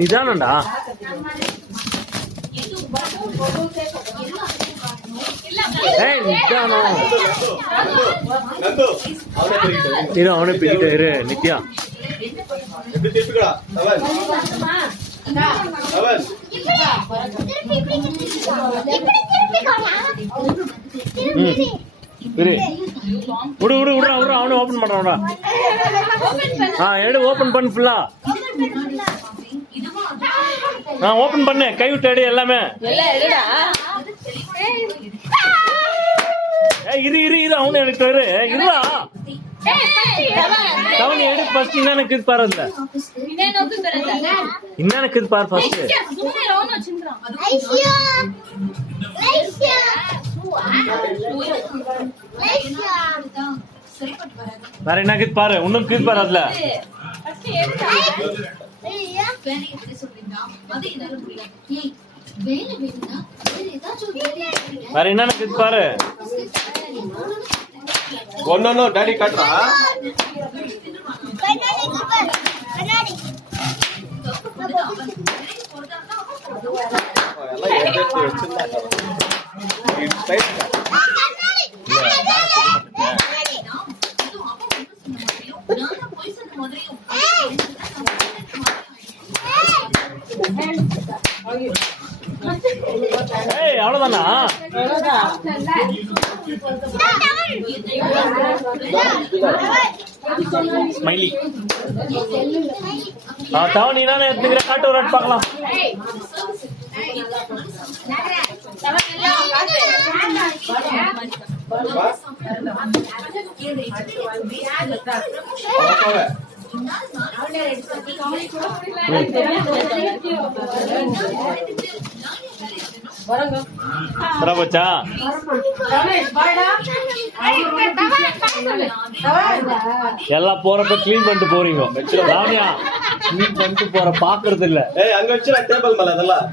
நிதானம்டா. இரு அவனே பிரிக்கிட்ட இரு. நித்யா விடு விடு விடுறான் விடுறான். அவனே ஓபன் பண்றான்டா. எடு ஓபன் பண்ணு ஃபுல்லா. ஓபன் பண்ணு. கை விட்டு எடு எல்லாமே. இரு இரு இரு அவனு எனக்கு இரு இருடா. தவணி எடு ஃபர்ஸ்ட். இன்னஎனக்கு இது பாரு. அதுல இன்னஎனக்கு இது பாரு ஃபர்ஸ்ட். வேற என்ன கிது பாரு. இன்னும் கிது பாரு. அதுல வேற என்ன கிது பாரு. ஒன்னொன்னு டாடி காட்டுறா. அவ்வளவுதானா? ஸ்மைலி தவணி நானே எடுத்துக்கிற. காட்டு ஒரு ஆட் பார்க்கலாம். போச்சா? எல்லாம் போறப்ப கிளீன் பண்ணிட்டு போறீங்க. ராமியா கிளீன் பண்ணிட்டு போற பாக்குறது இல்ல. அங்க வச்சு டேபிள் மேல அதெல்லாம்